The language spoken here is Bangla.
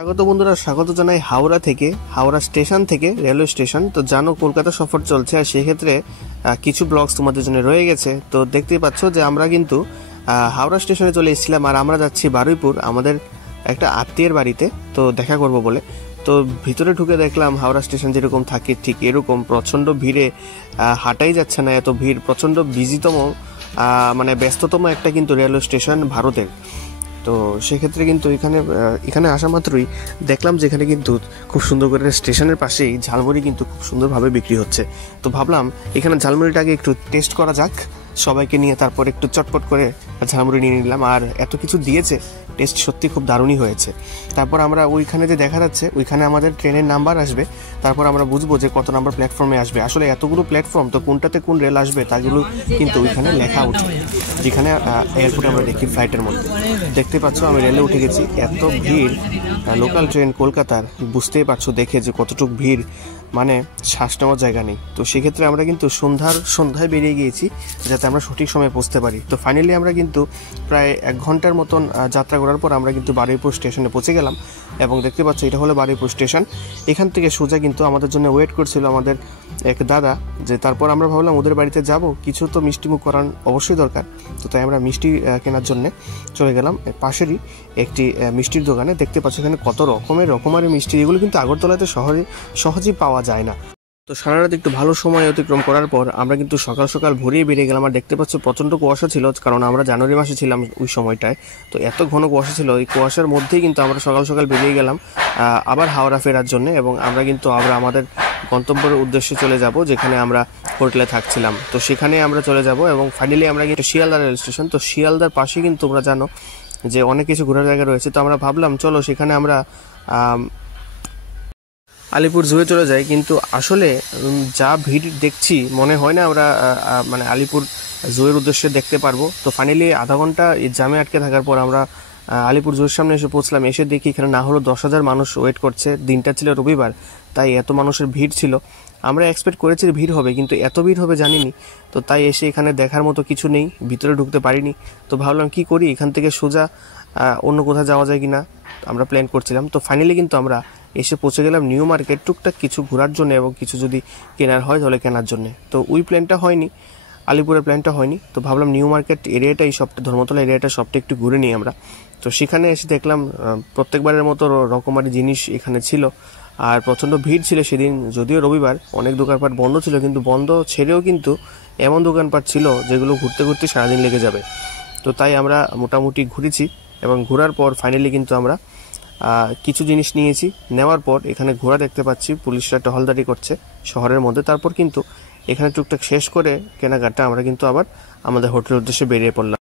স্বাগত বন্ধুরা, স্বাগত জানাই হাওড়া স্টেশন থেকে রেলওয়ে স্টেশন। তো জানো কলকাতা সফর চলছে, আর সেক্ষেত্রে কিছু ব্লগস তোমাদের জন্য রয়ে গেছে। তো দেখতেই পাচ্ছ যে আমরা কিন্তু হাওড়া স্টেশনে চলে এসেছিলাম, আর আমরা যাচ্ছি বারুইপুর আমাদের একটা আত্মীয়ের বাড়িতে, তো দেখা করব বলে। তো ভিতরে ঢুকে দেখলাম হাওড়া স্টেশন যেরকম থাকে ঠিক এরকম প্রচণ্ড ভিড়ে হাঁটাই যাচ্ছে না, এত ভিড়, প্রচণ্ড বিজিতম মানে ব্যস্ততম একটা কিন্তু রেলওয়ে স্টেশন ভারতের। তো সেক্ষেত্রে কিন্তু এখানে আসা মাত্রই দেখলাম যে এখানে কিন্তু খুব সুন্দর করে স্টেশনের পাশেই ঝালমুড়ি কিন্তু খুব সুন্দরভাবে বিক্রি হচ্ছে। তো ভাবলাম এখানে ঝালমুড়িটাকে একটু টেস্ট করা যাক সবাইকে নিয়ে, তারপর একটু চটপট করে ঝালমুড়ি নিয়ে নিলাম। আর এত কিছু দিয়েছে, টেস্ট সত্যি খুব দারুণই হয়েছে। তারপর আমরা ওইখানে যে দেখা যাচ্ছে ওইখানে আমাদের ট্রেনের নাম্বার আসবে, তারপর আমরা বুঝবো যে কত নাম্বার প্ল্যাটফর্মে আসবে। আসলে এতগুলো প্ল্যাটফর্ম, তো কোনটাতে কোন রেল আসবে তাগুলো কিন্তু ওইখানে লেখা উঠে, যেখানে এয়ারপোর্টে আমরা দেখি ফ্লাইটের মধ্যে। দেখতে পাচ্ছ আমি রেলে উঠে গেছি, এত ভিড়, লোকাল ট্রেন কলকাতার, বুঝতেই পারছো দেখে যে কতটুকু ভিড়, মানে শ্বাস নেওয়ার জায়গা নেই। তো সেক্ষেত্রে আমরা কিন্তু সন্ধ্যায় বেরিয়ে গিয়েছি যাতে আমরা সঠিক সময়ে পৌঁছতে পারি। তো ফাইনালি আমরা কিন্তু প্রায় 1 ঘন্টার মতন যাত্রা করার পর আমরা কিন্তু বারুইপুর স্টেশনে পৌঁছে গেলাম। এবং দেখতে পাচ্ছ এটা হলো বারুইপুর স্টেশন। এখান থেকে সোজা কিন্তু আমাদের জন্য ওয়েট করছিল আমাদের এক দাদা, যে তারপর আমরা ভাবলাম ওদের বাড়িতে যাব, কিছু তো মিষ্টিমুখ করার অবশ্যই দরকার। তো তাই আমরা মিষ্টি কেনার জন্য চলে গেলাম পাশেরই একটি মিষ্টির দোকানে। দেখতে পাচ্ছ এখানে কত রকমারি মিষ্টি, এগুলো কিন্তু আগরতলাতে সহজেই পাওয়া যায় না। তো সারা রাত একটু ভালো সময় অতিক্রম করার পর আমরা কিন্তু সকাল সকাল ভোরেই বেরিয়ে গেলাম। আর দেখতে পাচ্ছ প্রচণ্ড কুয়াশা ছিল, কারণ আমরা জানুয়ারি মাসে ছিলাম ওই সময়টায়। তো এত ঘন কুয়াশা ছিল, এই কুয়াশার মধ্যেই কিন্তু আমরা সকাল সকাল বেরিয়ে গেলাম আবার হাওড়া ফেরার জন্য। এবং আমরা কিন্তু আমাদের গন্তব্যের উদ্দেশ্যে চলে যাব, যেখানে আমরা হোটেলে থাকছিলাম। তো সেখানে আমরা চলে যাব এবং ফাইনালি আমরা কিন্তু শিয়ালদা রেল স্টেশন। তো শিয়ালদার পাশে কিন্তু তোমরা জানো যে অনেক কিছু ঘোরার জায়গা রয়েছে। তো আমরা ভাবলাম চলো সেখানে আমরা আলিপুর জুয়ে চলে যাই, কিন্তু আসলে যা ভিড় দেখছি মনে হয় না আমরা মানে আলিপুর জুয়ের উদ্দেশ্যে দেখতে পারবো। তো ফাইনালি আধা ঘন্টা জ্যামে আটকে থাকার পর আমরা আলিপুর জুয়ের সামনে এসে পৌঁছলাম। এসে দেখি এখানে না হলো 10,000 মানুষ ওয়েট করছে। দিনটা ছিল রবিবার, তাই এত মানুষের ভিড় ছিল। আমরা এক্সপেক্ট করেছি ভিড় হবে, কিন্তু এত ভিড় হবে জানিনি। তো তাই এসে এখানে দেখার মতো কিছু নেই, ভিতরে ঢুকতে পারিনি। তো ভাবলাম কি করি, এখান থেকে সোজা অন্য কোথাও যাওয়া যায় কিনা আমরা প্ল্যান করছিলাম। তো ফাইনালি কিন্তু আমরা এসে পৌঁছে গেলাম নিউ মার্কেট, টুকটাক কিছু ঘোরার জন্য এবং কিছু যদি কেনার হয় তাহলে কেনার জন্য। তো ওই প্ল্যানটা হয়নি, আলিপুরের প্ল্যানটা হয়নি। তো ভাবলাম নিউ মার্কেট এরিয়াটাই সবটা, ধর্মতলা এরিয়াটা সবটা একটু ঘুরে নিই আমরা। তো সেখানে এসে দেখলাম প্রত্যেকবারের মতো রকমারি জিনিস এখানে ছিল। আর প্রচণ্ড ভিড় ছিল সেদিন, যদিও রবিবার, অনেক দোকানপাট বন্ধ ছিল, কিন্তু বন্ধ ছেড়েও কিন্তু এমন দোকানপাট ছিল যেগুলো ঘুরতে ঘুরতে সারাদিন লেগে যাবে। তো তাই আমরা মোটামুটি ঘুরেছি, এবং ঘোরার পর ফাইনালি কিন্তু আমরা কিছু জিনিস নিয়েছি। নেওয়ার পর এখানে ঘোড়া দেখতে পাচ্ছি, পুলিশরা টহলদারি করছে শহরের মধ্যে। তারপর কিন্তু এখানে টুকটাক শেষ করে কেনাকাটা আমরা কিন্তু আবার আমাদের হোটেলের উদ্দেশ্যে বেরিয়ে পড়লাম।